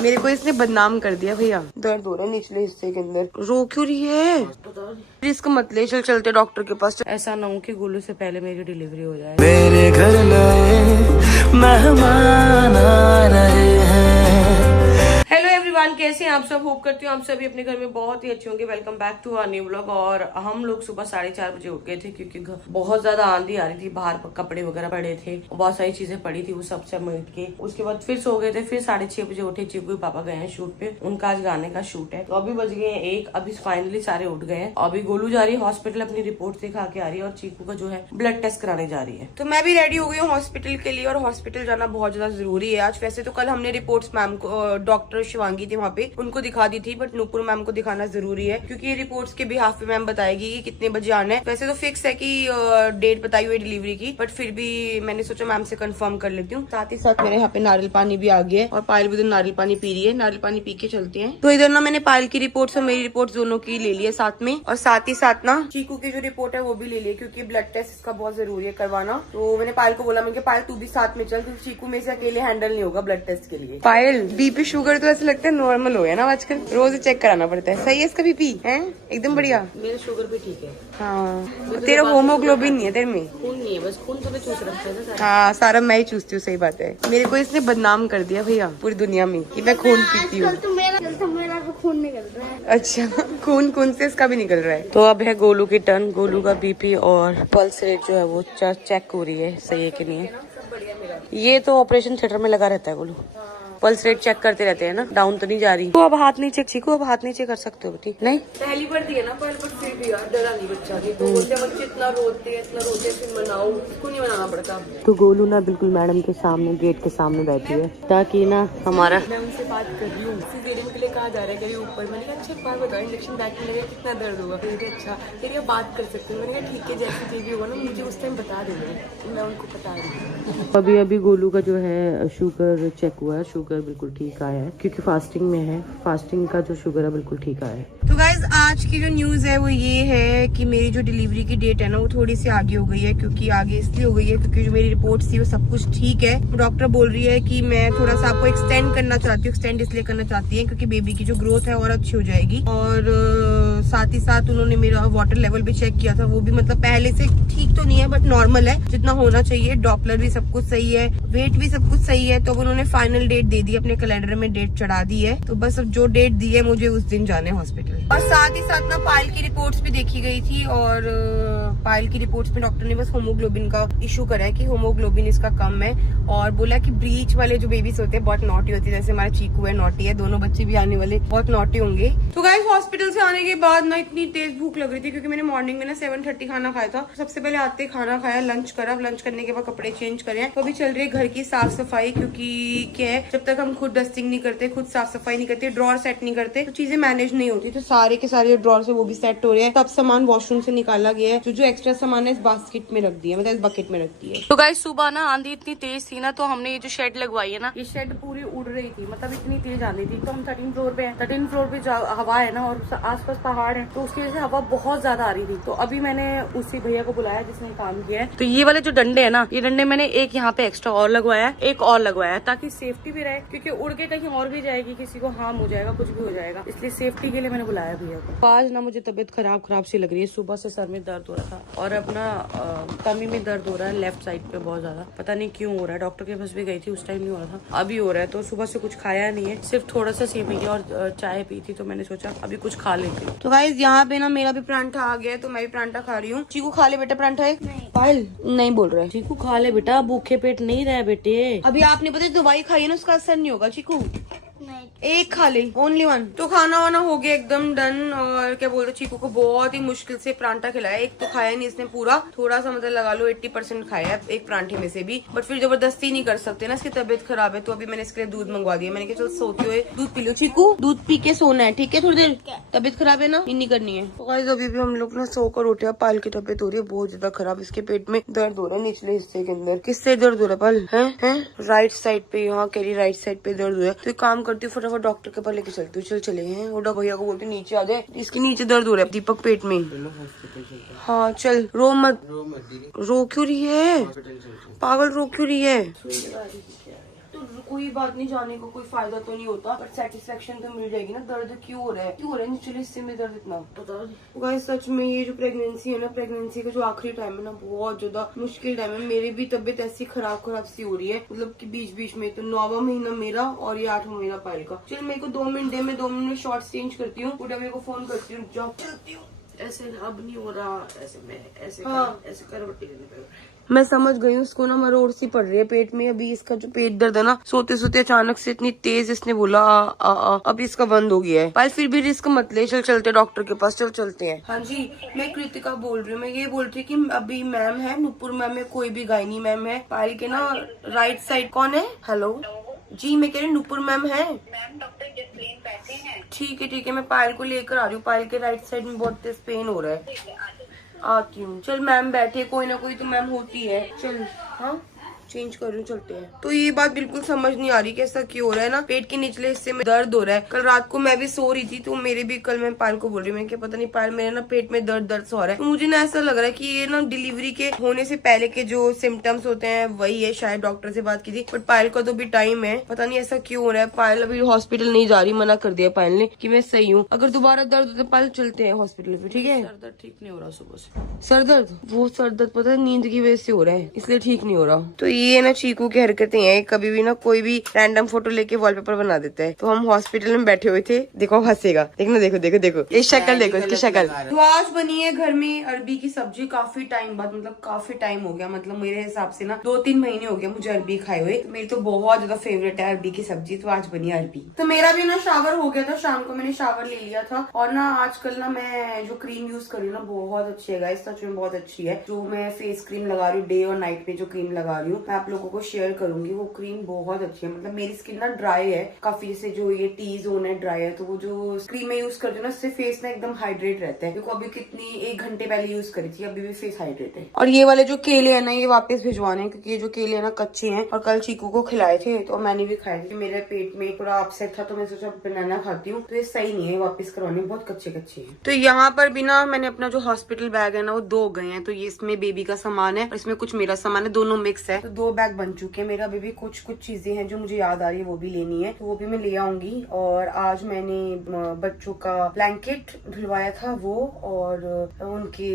मेरे को इसने बदनाम कर दिया भैया। दर्द हो रहा है निचले हिस्से के अंदर। रो क्यों रही है? रिस्क मत ले, चल चलते डॉक्टर के पास। ऐसा ना हो कि गोलू से पहले मेरी डिलीवरी हो जाए। मेरे घर नए मेहमान आ रहे हैं। हेलो एवरीवन, कैसे हैं आप सब? होप करती हूँ आप सभी अपने घर में बहुत ही अच्छे होंगे। Welcome back to our new vlog. और हम लोग सुबह 4:30 बजे उठ गए थे क्योंकि बहुत ज्यादा आंधी आ रही थी। बाहर कपड़े वगैरह पड़े थे, बहुत सारी चीजें पड़ी थी, वो सब समेट के उसके बाद फिर सो गए थे। फिर 6:30 बजे उठे। चीकू पापा गए हैं शूट पे, उनका आज गाने का शूट है। तो अभी बज गए हैं 1। अभी फाइनली सारे उठ गए हैं। अभी गोलू जा रही है हॉस्पिटल, अपनी रिपोर्ट दिखा के आ रही है। और चीकू का जो है ब्लड टेस्ट कराने जा रही है। तो मैं भी रेडी हो गई हूँ हॉस्पिटल के लिए। और हॉस्पिटल जाना बहुत ज्यादा जरूरी है आज। वैसे तो कल हमने रिपोर्ट्स मैम को, डॉक्टर शिवांगी थी वहाँ पे, उनको दिखा दी थी, बट नूपुर मैम को दिखाना जरूरी है क्योंकि रिपोर्ट्स के बिहाफ पे मैम बताएगी कि कितने बजे आना है। वैसे तो फिक्स है कि डेट बताई हुई डिलीवरी की, बट फिर भी मैंने सोचा मैम से कंफर्म कर लेती हूँ। साथ ही साथ मेरे यहाँ पे नारियल पानी भी आ गया है और पायल भी तो नारियल पानी पी रही है। नारियल पानी पी के चलते हैं। तो इधर ना मैंने पायल की रिपोर्ट और मेरी रिपोर्ट दोनों की ले ली है साथ में। और साथ ही साथ ना चीकू की जो रिपोर्ट है वो भी ले ली है क्योंकि ब्लड टेस्ट इसका बहुत जरूरी है करवाना। तो मैंने पायल को बोला, मैंने पायल तू भी साथ में चल क्योंकि चीकू में से अकेले हैंडल नहीं होगा ब्लड टेस्ट के लिए। पायल बीपी शुगर तो ऐसा लगता है नॉर्मल हो गया ना आजकल, रोज चेक कराना पड़ता है। सही है इसका बीपी है एकदम बढ़िया। मेरा शुगर भी ठीक है। हाँ तेरा होमोग्लोबिन नहीं है, तेरे में खून नहीं है, बस खून तो मैं चूस रखता है। हाँ सारा मैं ही चूसती हूँ। सही बात है। मेरे को इसने बदनाम कर दिया भैया पूरी दुनिया में कि मैं खून पीती हूँ। मेरा खून निकल रहा है। अच्छा खून से इसका भी निकल रहा है। तो अब है गोलू की टर्न। गोलू का बीपी और पल्स रेट जो है वो चेक हो रही है, सही है कि नहीं है। ये तो ऑपरेशन थिएटर में लगा रहता है गोलू, पल्स रेट चेक करते रहते हैं ना, डाउन तो नहीं जा रही। तो अब हाथ नीचे, चीकू अब हाथ नीचे कर सकते हो बेटी? नहीं पहली बार दिया ना पर फिर भी यार डरा नहीं बच्चा की। तो बोलते बच्चे इतना रोते हैं फिर मनाओ, उसको नहीं मनाना पड़ता। तो गोलू ना बिल्कुल मैडम के सामने, गेट के सामने बैठी है ताकि ना हमारा। मैं उनसे बात कर रही हूँ, सीजेरियन के लिए कहा जा रहा है कहीं ऊपर। मैंने कहा अच्छा एक बार बताओ इंजेक्शन बैग में लगे कितना दर्द होगा? फिर अच्छा फिर ये बात कर सकते हैं। मैंने कहा ठीक है, जैसे जो भी होगा ना मुझे उस टाइम बता देना। तो मैं उनको बता रही हूँ। अभी गोलू का जो है शुगर चेक हुआ है, शुगर बिल्कुल ठीक आया है क्योंकि फास्टिंग में है। फास्टिंग का जो शुगर है बिल्कुल ठीक आया है। तो गाइज आज की जो न्यूज है वो ये है कि मेरी जो डिलीवरी की डेट है ना वो थोड़ी सी आगे हो गई है। क्योंकि आगे इसलिए हो गई है क्योंकि जो मेरी रिपोर्ट्स थी वो सब कुछ ठीक है। डॉक्टर बोल रही है कि मैं थोड़ा सा आपको एक्सटेंड करना चाहती हूँ। एक्सटेंड इसलिए करना चाहती है क्योंकि बेबी की जो ग्रोथ है और अच्छी हो जाएगी। और साथ ही साथ उन्होंने मेरा वाटर लेवल भी चेक किया था, वो भी मतलब पहले से ठीक तो नहीं है बट नॉर्मल है जितना होना चाहिए। डॉपलर भी सब कुछ सही है, वेट भी सब कुछ सही है। तो उन्होंने फाइनल डेट दे दी, अपने कैलेंडर में डेट चढ़ा दी है। तो बस अब जो डेट दी है मुझे उस दिन जाने हॉस्पिटल। और साथ ही साथ ना पायल की रिपोर्ट्स भी देखी गई थी और पायल की रिपोर्ट्स में डॉक्टर ने बस होमोग्लोबिन का इशू करा है कि होमोग्लोबिन इसका कम है। और बोला कि ब्रीच वाले जो बेबीज होते हैं बहुत नॉटी होती है, जैसे हमारा चीकू है नॉटी है, दोनों बच्चे भी आने वाले बहुत नॉटी होंगे। तो गाइस हॉस्पिटल से आने के बाद ना इतनी तेज भूख लग रही थी क्योंकि मैंने मॉर्निंग में ना 7:30 खाना खाया था। सबसे पहले आते खाना खाया, लंच करा, लंच करने के बाद कपड़े चेंज करे। तो अभी चल रही है घर की साफ सफाई क्योंकि क्या है जब तक हम खुद डस्टिंग नहीं करते, खुद साफ सफाई नहीं करते, ड्रॉर सेट नहीं करते तो चीजें मैनेज नहीं होती। तो सारे के सारे ड्रॉर है वो भी सेट हो रहे हैं। सब सामान वॉशरूम से निकाला गया है। जो एक्स्ट्रा सामान है इस बास्केट में रख दिया, मतलब इस बकेट में रख दिया। तो गाइस सुबह ना आंधी इतनी तेज थी ना, तो हमने ये जो शेड लगवाई है ना, ये शेड पूरी उड़ रही थी, मतलब इतनी तेज आंधी थी। तो हम 13 फ्लोर पे हैं, 13 फ्लोर पे हवा है ना और आसपास पहाड़ है, तो उसकी वजह से हवा बहुत ज्यादा आ रही थी। तो अभी मैंने उसी भैया को बुलाया जिसने काम किया है। तो ये वाले जो डंडे है ना, ये डंडे मैंने एक यहाँ पे एक्स्ट्रा और लगवाया है, एक और लगवाया है ताकि सेफ्टी भी रहे क्योंकि उड़ के कहीं और भी जाएगी, किसी को हार्म हो जाएगा, कुछ भी हो जाएगा, इसलिए सेफ्टी के लिए मैंने बुलाया भैया को। आज ना मुझे तबीयत खराब सी लग रही है। सुबह से सर में दर्द हो रहा था और अपना टमी में दर्द हो रहा है लेफ्ट साइड पे बहुत ज्यादा, पता नहीं क्यों हो रहा है। डॉक्टर के पास भी गई थी, उस टाइम नहीं हो रहा था, अभी हो रहा है। तो सुबह से कुछ खाया नहीं है, सिर्फ थोड़ा सा सेवई और चाय पी थी। तो मैंने सोचा अभी कुछ खा लेती हूँ। तो गाइस यहाँ पे ना मेरा भी परांठा आ गया है, तो मैं भी परांठा खा रही हूँ। चीकू खा ले बेटा परांठा है। पायल नहीं बोल रहा है। चीकू खा ले बेटा, भूखे पेट नहीं रहे बेटे। अभी आपने पता दवाई खाई है ना, उसका असर नहीं होगा चीकू, एक खा ले, ओनली 1। तो खाना वाना हो गया एकदम डन। और क्या बोलते चीकू को बहुत ही मुश्किल से परांठा खिलाया। एक तो खाया नहीं इसने पूरा, थोड़ा सा मतलब लगा लो 80% खाया है एक परांठे में से भी, बट फिर जबरदस्ती नहीं कर सकते ना, इसकी तबीयत खराब है। तो अभी मैंने इसके लिए दूध मंगवा दिया। मैंने कहा चल सोते हुए दूध पी लो चीकू, दूध पी के सोना है, ठीक है? थोड़ी देर तबीयत खराब है ना, नहीं करनी है। तो गाइस अभी भी हम लोग ना सोकर उठे। पाल की तबीयत हो रही है बहुत ज्यादा खराब, इसके पेट में दर्द हो रहा है निचले हिस्से के अंदर। किससे दर्द हो रहा है पाल? है राइट साइड पे, यहाँ कह रही राइट साइड पे दर्द हो रहा है। तो एक काम करती हूँ फटाफट डॉक्टर के पास लेके चलती हूँ। चले हैं ओडा भैया को बोलते नीचे आ जाए, इसके नीचे दर्द हो रहा है दीपक पेट में। हाँ चल, रो मत। रो क्यों रही है पागल, रो क्यों रही है? कोई बात नहीं, जाने को कोई फायदा तो नहीं होता, बट सेटिस्फेक्शन तो मिल जाएगी ना। दर्द क्यों हो रहा है निचले हिस्से में दर्द इतना, पता नहीं। गाइस सच में ये जो प्रेगनेंसी है ना, प्रेगनेंसी का जो आखिरी टाइम है ना, बहुत ज्यादा मुश्किल टाइम है। मेरी भी तबीयत ऐसी खराब सी हो रही है, मतलब कि बीच में। तो 9वां महीना मेरा और ये 8वां महीना पायल का। चल मेरे को 2 मिनट दे, मैं 2 मिनट में शॉर्ट्स चेंज करती हूँ, उठा मेरे को फोन करती हूँ, जॉब चलती हूँ। ऐसे अब नहीं हो रहा, ऐसे में ऐसे ऐसे करवटी लेने पे। मैं समझ गई हूँ, उसको ना मरोड़ सी पड़ रही है पेट में। अभी इसका जो पेट दर्द है ना, सोते सोते अचानक से इतनी तेज इसने बोला अब इसका बंद हो गया है। पर फिर भी रिस्क मत ले, चलते डॉक्टर के पास, चलते हैं। हाँ जी, मैं कृतिका बोल रही हूँ। मैं ये बोल रही कि अभी मैम है, नुपुर मैम है, कोई भी गायनी मैम है पायल के ना राइट साइड। कौन है? हेलो जी, मैं कह रही नुपुर मैम है। मैम डॉक्टर जसलीन बैठे हैं। ठीक है, मैं पायल को लेकर आ रही हूँ। पायल के राइट साइड में बहुत तेज पेन हो रहा है। आती हूँ। चल मैम बैठे, कोई ना कोई तो मैम होती है। चल हाँ चेंज कर रही हूँ, चलते हैं। तो ये बात बिल्कुल समझ नहीं आ रही कि ऐसा क्यों हो रहा है ना, पेट के निचले हिस्से में दर्द हो रहा है। कल रात को मैं भी सो रही थी, तो मेरे भी कल मैं पायल को बोल रही हूँ, मैं क्या पता नहीं पायल मेरे ना पेट में दर्द सा हो रहा है। तो मुझे ना ऐसा लग रहा है कि ये ना डिलीवरी के होने से पहले के जो सिम्टम्स होते हैं वही है। शायद डॉक्टर से बात की थी, बट पायल का तो भी टाइम है, पता नहीं ऐसा क्यों हो रहा है। पायल अभी हॉस्पिटल नहीं जा रही, मना कर दिया पायल ने कि मैं सही हूँ। अगर दोबारा दर्द होता है पायल चलते हैं हॉस्पिटल पे, ठीक है? सर दर्द ठीक नहीं हो रहा सुबह से। सर दर्द, वो सर दर्द पता है नींद की वजह से हो रहा है, इसलिए ठीक नहीं हो रहा। तो ये ना चीकू की हरकतें हैं, कभी भी ना कोई भी रैंडम फोटो लेके वॉलपेपर बना देता है। तो हम हॉस्पिटल में बैठे हुए थे, देखो हंसेगा, देखना, देखो ये शक्ल देखो, इसकी शक्ल। तो आज बनी है घर में अरबी की सब्जी, काफी टाइम बाद, मतलब काफी टाइम हो गया, मतलब मेरे हिसाब से ना 2-3 महीने हो गए मुझे अरबी खाए हुए। तो मेरी तो बहुत ज्यादा फेवरेट है अरबी की सब्जी, तो आज बनी अरबी। तो मेरा भी ना शावर हो गया था, शाम को मैंने शावर ले लिया था। और ना आजकल ना मैं जो क्रीम यूज कर रही हूँ ना, बहुत अच्छी है गाइस, सच में बहुत अच्छी है। जो मैं फेस क्रीम लगा रही हूँ, डे और नाइट में जो क्रीम लगा रही हूँ, मैं आप लोगों को शेयर करूंगी। वो क्रीम बहुत अच्छी है, मतलब मेरी स्किन ना ड्राई है काफी, जैसे जो ये टी जोन है ड्राई है, तो वो जो क्रीम मैं यूज करती हूँ ना, उससे फेस ना एकदम हाइड्रेट रहता है। देखो अभी कितनी 1 घंटे पहले यूज करी थी, अभी भी फेस हाइड्रेट है। और ये वाले जो केले है ना, ये वापस भिजवाने हैं, क्योंकि ये जो केले है ना कच्चे हैं, और कल चीकू को खिलाए थे तो मैंने भी खाए थे। मेरे पेट में थोड़ा अपसेट था, तो मैं सोचा बनाना खाती हूँ, तो ये सही नहीं है, वापस करवाने, बहुत कच्चे हैं। तो यहाँ पर भी ना मैंने अपना जो हॉस्पिटल बैग है ना, वो 2 गए हैं। तो ये इसमें बेबी का सामान है और इसमें कुछ मेरा सामान है, दोनों मिक्स है। तो 2 बैग बन चुके हैं मेरा। अभी भी कुछ चीजें हैं जो मुझे याद आ रही है, वो भी लेनी है, तो वो भी मैं ले आऊंगी। और आज मैंने बच्चों का ब्लैंकेट धुलवाया था वो, और उनके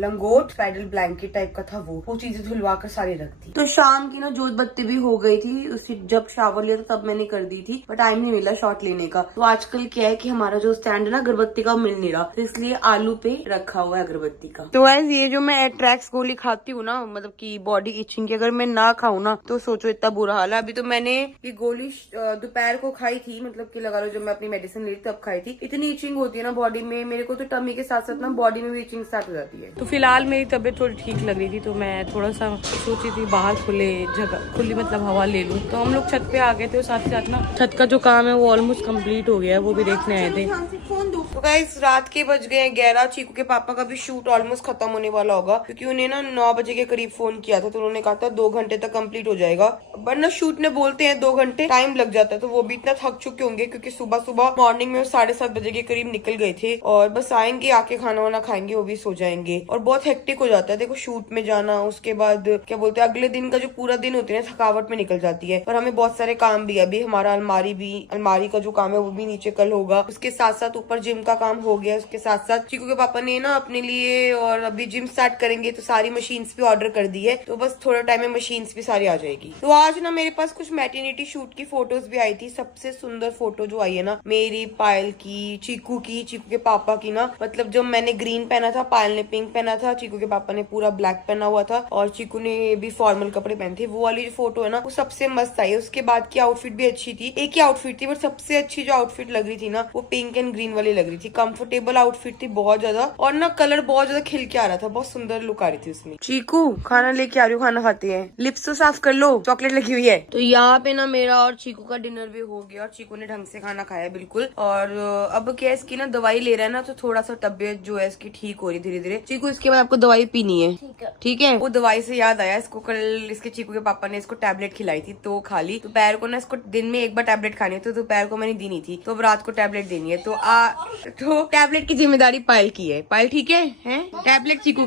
लंगोट पैडल ब्लैंकेट टाइप का था, वो चीजें धुलवा कर सारी रख दी। तो शाम की ना जोत बत्ती भी हो गई थी, उसी जब शावर लिया था तब मैंने कर दी थी, बट टाइम नहीं मिला शॉट लेने का। तो आजकल क्या है कि हमारा जो स्टैंड है ना अगरबत्ती का, मिल नहीं रहा, तो इसलिए आलू पे रखा हुआ है अगरबत्ती का। तो गाइस ये जो मैं एट्रैक्स गोली खाती हूँ ना, मतलब की बॉडी इचिंग की, अगर मैं ना खाऊं ना तो सोचो इतना बुरा हाल है। अभी तो मैंने ये गोली दोपहर को खाई थी, मतलब कि लगा लो जब मैं अपनी मेडिसिन ली तब खाई थी। इतनी इचिंग होती है ना बॉडी में, मेरे को तो टमी के साथ साथ ना बॉडी में भी इचिंग स्टार्ट हो जाती है। तो फिलहाल मेरी तबीयत थोड़ी ठीक लग रही थी, तो मैं थोड़ा सा सोची थी बाहर खुली मतलब हवा ले लूं। तो हम लोग छत पे आ गए थे, और साथ ही साथ ना छत का जो काम है वो ऑलमोस्ट कंप्लीट हो गया है, वो भी देखने आए थे। तो गाइस रात के बज गए 11। चीकू के पापा का भी शूट ऑलमोस्ट खत्म होने वाला होगा, क्योंकि उन्हें ना 9 बजे के करीब फोन किया था, तो उन्होंने कहा था 2 घंटे तक कंप्लीट हो जाएगा। बट ना शूट में बोलते हैं 2 घंटे, टाइम लग जाता है। तो वो भी इतना थक चुके होंगे, क्योंकि सुबह मॉर्निंग में 7:30 बजे के करीब निकल गए थे, और बस आएंगे, आके खाना वाना खाएंगे, वो भी सो जाएंगे। और बहुत हेक्टिक हो जाता है देखो शूट में जाना, उसके बाद क्या बोलते हैं अगले दिन का जो पूरा दिन होती है ना, थकावट में निकल जाती है। और हमें बहुत सारे काम भी है, अभी हमारा अलमारी का जो काम है वो भी नीचे कल होगा, उसके साथ साथ ऊपर जिम का काम हो गया। उसके साथ साथ चीकू के पापा ने ना अपने लिए, और अभी जिम स्टार्ट करेंगे तो सारी मशीन्स भी ऑर्डर कर दी है, तो बस थोड़ा टाइम में मशीन्स भी सारी आ जाएगी। तो आज ना मेरे पास कुछ मैटरनिटी शूट की फोटोज भी आई थी। सबसे सुंदर फोटो जो आई है ना, मेरी, पायल की, चीकू के पापा की ना, मतलब जब मैंने ग्रीन पहना था, पायल ने पिंक पहना था, चीकू के पापा ने पूरा ब्लैक पहना हुआ था, और चीकू ने भी फॉर्मल कपड़े पहने थे। वो वाली जो फोटो है ना, वो सबसे मस्त आई। उसके बाद की आउटफिट भी अच्छी थी, एक ही आउटफिट थी, बट सबसे अच्छी जो आउटफिट लग रही थी ना, वो पिंक एंड ग्रीन वाली लग रही थी। कंफर्टेबल आउटफिट थी बहुत ज्यादा, और ना कलर बहुत ज्यादा खिल के आ रहा था, बहुत सुंदर लुक आ रही थी उसमें। चीकू खाना लेके आ रही हूँ, खाना खाती है, लिप्स तो साफ कर लो, चॉकलेट लगी हुई है। तो यहाँ पे ना मेरा और चीकू का डिनर भी हो गया, और चीकू ने ढंग से खाना खाया बिल्कुल। और अब क्या इसकी ना दवाई ले रहा है ना, तो थोड़ा सा तबियत जो है इसकी ठीक हो रही धीरे धीरे। चीकू इसके बाद आपको दवाई पीनी है, ठीक है? वो दवाई से याद आया, इसको कल इसके चीकू के पापा ने इसको टैबलेट खिलाई थी, तो खा ली। दोपहर को ना इसको दिन में 1 बार टैबलेट खानी है, तो दोपहर को मैंने दी नहीं थी, तो अब रात को टैबलेट देनी है। तो टैबलेट की जिम्मेदारी पायल की है। पायल ठीक है? टैबलेट चीकू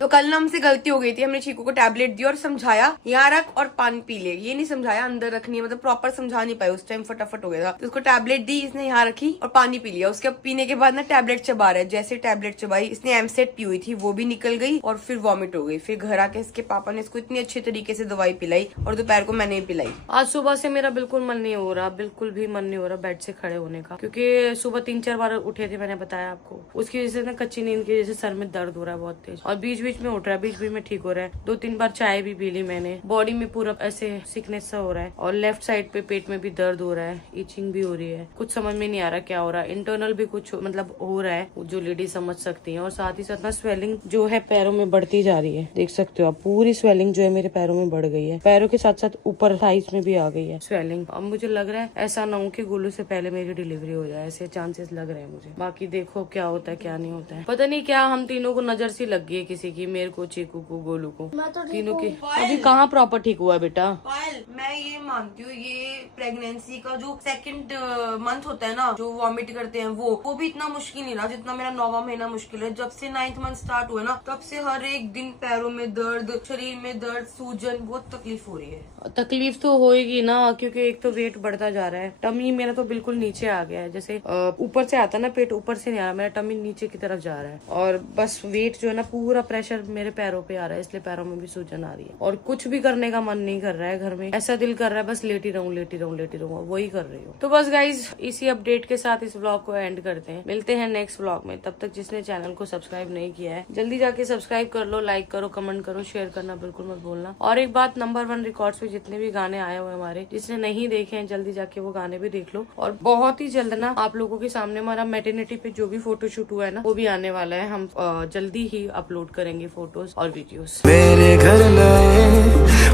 तो कल ना हमसे गलती हो गई थी, हमने चीकू को टैबलेट दी और और समझाया यहाँ रख और पानी पी ले, ये नहीं समझाया अंदर रखनी है, मतलब प्रॉपर समझा नहीं पाए उस टाइम, फटाफट हो गया था। तो उसको टैबलेट दी, इसने यहाँ रखी और पानी पी लिया। उसके पीने के बाद ना टैबलेट चबा रहा है, जैसे टैबलेट चबाई इसने एमसेट पी हुई थी वो भी निकल गई और फिर वॉमिट हो गई। फिर घर आके इसके पापा ने इसको इतनी अच्छे तरीके से दवाई पिलाई और दोपहर को मैंने पिलाई। आज सुबह से मेरा बिल्कुल मन नहीं हो रहा, बिल्कुल भी मन नहीं हो रहा बेड से खड़े होने का, क्योंकि सुबह 3-4 बार उठे थे, मैंने बताया आपको। उसकी वजह से ना कच्ची नींद की वजह से सर में दर्द हो रहा है बहुत तेज, और बीच बीच में उठ रहा है, बीच बीच में ठीक हो रहा है। 2-3 बार चाय भी पी ली मैंने। बॉडी में पूरा ऐसे सिकनेस सा हो रहा है और लेफ्ट साइड पे पेट में भी दर्द हो रहा है, इचिंग भी हो रही है। कुछ समझ में नहीं आ रहा क्या हो रहा है। इंटरनल भी कुछ मतलब हो रहा है जो लेडी समझ सकती है। और साथ ही साथ ना स्वेलिंग जो है पैरों में बढ़ती जा रही है, देख सकते हो आप। पूरी स्वेलिंग जो है मेरे पैरों में बढ़ गई है, पैरों के साथ साथ ऊपर थाइस में भी आ गई है स्वेलिंग। अब मुझे लग रहा है ऐसा ना हो कि गोलू से पहले मेरी डिलीवरी हो जाए, ऐसे चांसेस लग रहे हैं मुझे। बाकी देखो क्या होता है क्या नहीं होता है, पता नहीं क्या। हम तीनों को नजर सी लग गई है किसी की, मेरे को, चीकू को, गोलू को, तीनों की। अभी कहाँ प्रॉपर ठीक हुआ बेटा? पायल, मैं ये मानती हूँ ये प्रेगनेंसी का जो सेकंड मंथ होता है ना, जो वॉमिट करते हैं वो भी इतना मुश्किल नहीं रहा जितना मेरा 9वां महीना मुश्किल है। जब से 9th मंथ स्टार्ट हुआ ना, तब से हर एक दिन पैरों में दर्द, शरीर में दर्द, सूजन, बहुत तकलीफ हो रही है। तकलीफ तो होएगी ना, क्योंकि एक तो वेट बढ़ता जा रहा है। टमी मेरा तो बिल्कुल नीचे आ गया है, जैसे ऊपर से आता है ना पेट, ऊपर से नहीं आ रहा, मेरा टमी नीचे की तरफ जा रहा है। और बस वेट जो है ना, पूरा प्रेशर मेरे पैरों पे आ रहा है, इसलिए पैरों में भी सूजन आ रही है। और कुछ भी करने का मन नहीं कर रहा है घर में, ऐसा दिल कर रहा है बस लेटी रहूं, लेटी रहूं, लेटी रहूं, वही कर रही हूँ। तो बस गाइज इसी अपडेट के साथ इस व्लॉग को एंड करते हैं। मिलते हैं नेक्स्ट व्लॉग में। तब तक जिसने चैनल को सब्सक्राइब नहीं किया है जल्दी जाके सब्सक्राइब कर लो, लाइक करो, कमेंट करो, शेयर करना बिल्कुल मत भूलना। और एक बात, नंबर 1 रिकॉर्ड्स पे जितने भी गाने आए हुए हमारे, जिसने नहीं देखे हैं जल्दी जाके वो गाने भी देख लो। और बहुत ही जल्द ना आप लोगों के सामने हमारा मैटरनिटी पे जो भी फोटोशूट हुआ है ना, वो भी आने वाला है। हम जल्दी ही अपलोड करेंगे फोटोज और वीडियोस। मेरे घर नए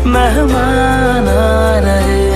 मेहमान आ रहे